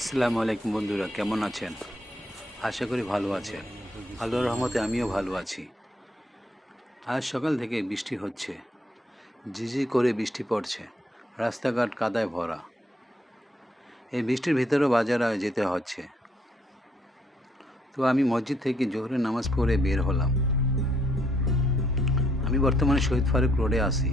আসসালামু আলাইকুম বন্ধুরা, কেমন আছেন? আশা করি ভালো আছেন। আল্লাহর রহমতে আমিও ভালো আছি। আজ সকাল থেকে বৃষ্টি হচ্ছে। ঝিঝি করে বৃষ্টি পড়ছে। রাস্তাঘাট কাদায় ভরা। এই বৃষ্টির ভিতরেও বাজারে যেতে হচ্ছে। তো আমি মসজিদ থেকে জোহরের নামাজ পড়ে বের হলাম। আমি বর্তমানে শহীদ ফারুক রোডে আছি।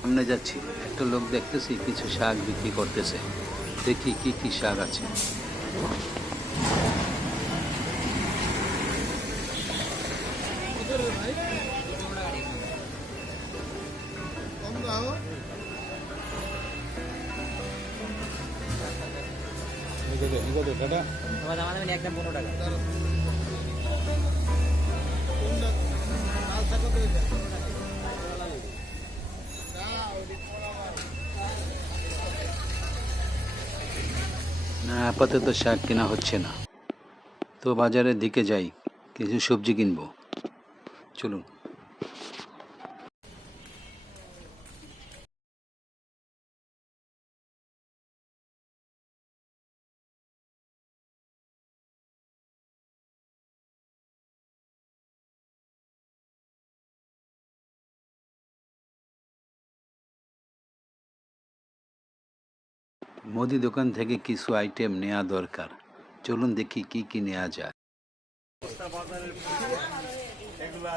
সামনে যাচ্ছি। একটা লোক দেখতেছি কিছু শাক বিক্রি করতেছে। দেখি কি কি শাক আছে। তোমার দাম একটা পনেরো টাকা। না আপাতত শাক কেনা হচ্ছে না। তো বাজারের দিকে যাই কিছু সবজি কিনবো। চলুন। মুদি দোকান থেকে কিছু আইটেম নেওয়া দরকার। চলুন দেখি কি কি নেওয়া যায়।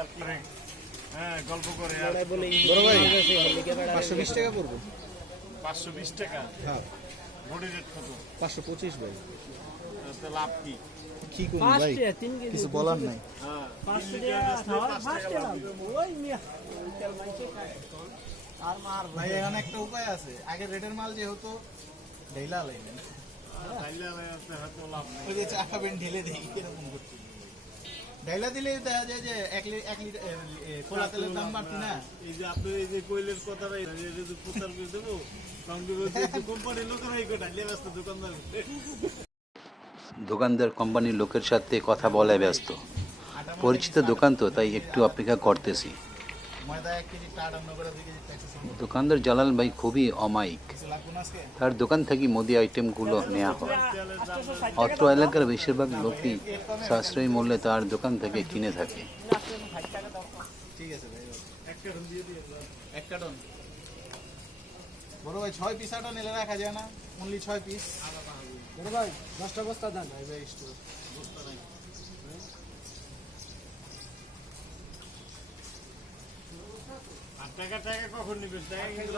আর কি? হ্যাঁ গল্প করে আর বড় ভাই পাঁচশো বিশ টাকা পড়ব পাঁচশো বিশ টাকা? হ্যাঁ। বডি রেট কত? পাঁচশো পঁচিশ ভাই। লাভ কি? কি করব ভাই? কিছু বলার নাই। হ্যাঁ আর মার ভাই এখানে একটা উপায় আছে। আগে রেটের মাল যে হতো ঢেলা ওই যে চা খাবেন ঢেলে দেই এরকম দিলে দেখা যায় যে এক লিটার এক লিটার খোলা তেলের দাম বাড়তি না। এই যে আপনি এই যে কইলের কথাটা যদি প্রচার করে দেবো কোম্পানির লোকেরা এই কথা ব্যস্ত দোকানদার। দোকানদার কোম্পানির লোকের সাথে কথা বলায় ব্যস্ত। পরিচিত দোকান তো তাই একটু অপেক্ষা করতেছি। দোকানদার জালাল ভাই খুবই অমায়িক। তার দোকান থেকে মুদি আইটেমগুলো নেওয়া হয়। অত্র এলাকার বেশিরভাগ লোকই সাশ্রয়ী মূল্যে তার দোকান থেকে কিনে থাকে। ঠিক আছে ভাই এক কার্টন বড় ভাই ছয় পিস আটা নিলে রাখা যায় না। অনলি ছয় পিস বড় ভাই দশটা বস্তা দেন। ভাই ভাই স্টোর আর টাকা টাকা কখন টাকা কিন্তু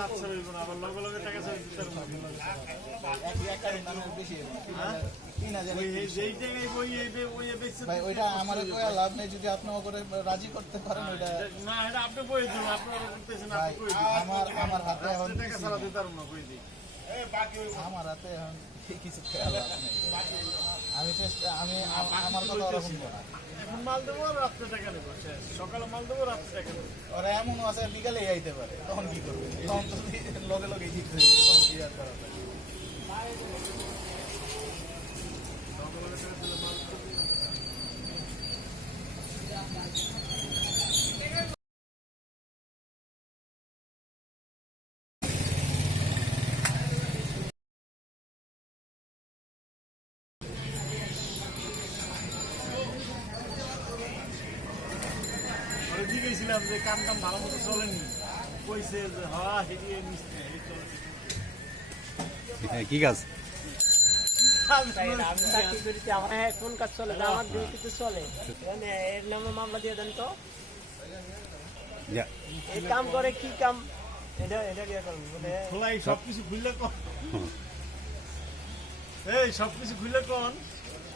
না। আবার লগে লগে টাকা দিতে পারব আমার করে রাজি করতে পারেন না আমার হাতে এখন টাকা ছাড়া দিতে পারব না আমার হাতে এখন কিছু খেয়াল আমি চেষ্টা আমি আমার কথা ওরকম করা মাল দেবো আর রাত্রে টাকা নেব। সকালে মাল দেবো রাত্রে নেব। ওরা এমনও আছে বিকালে আইতে পারে। তখন কি করবে? তখন তো লগে লগে জিততে হবে, তখন কি আর করা যাবে? ওরা গেছিলাম যে কাম কাম ভালো মতো চলেনি। কইছে যে হ্যাঁ হেঁটে মিস্ত্রি কি কাজ? হ্যাঁ কোন কাজ চলে? না, আমার ডিউটিতে চলে। মানে এর নামে মামলা দিয়ে দেন তো। এই কাম করে কি কাম? এটা এটা কি করব খোলাই সব কিছু খুললে কন? এই সব কিছু খুললে কন?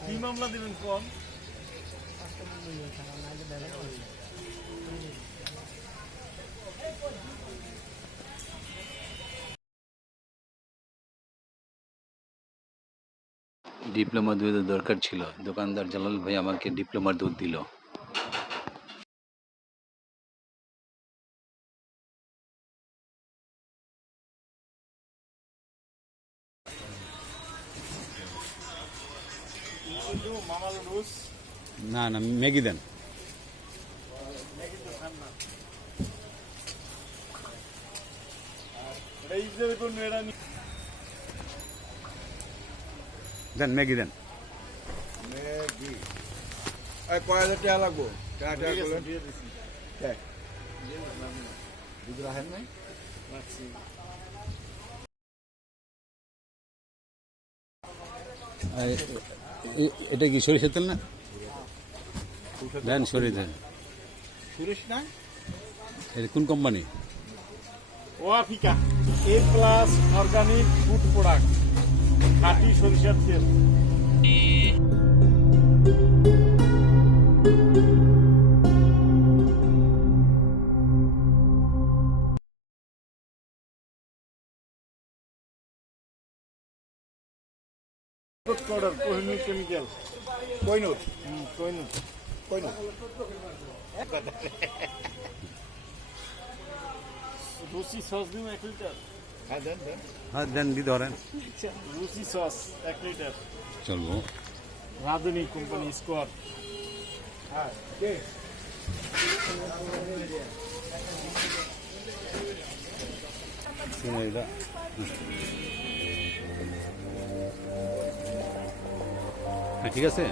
কি মামলা দিবেন কন? ডিপ্লোমা দুধের দরকার ছিল। দোকানদার জালাল ভাই আমাকে ডিপ্লোমার দুধ দিল। না না, ম্যাগি দেন। দেন ম্যাগি দেন। ম্যাগি। এই কয় হাজার টাকা লাগবো? রাখেন নাই? এটা কি সরিষার তেল না? দেন সরিয়ে দেন সুরেশ না এটা কোন company? Wafika A plus organic food product খাঁটি সরিষার তেল। Powder Kohinoor chemical Ruchi sauce দিন এক লিটার। হ্যাঁ দেন দেন। হ্যাঁ দেন দিতে পারেন রুচি সস এক লিটার। চলবো। রাঁধুনি কোম্পানি স্কোয়ার হ্যাঁ এটা। হ্যাঁ ঠিক আছে?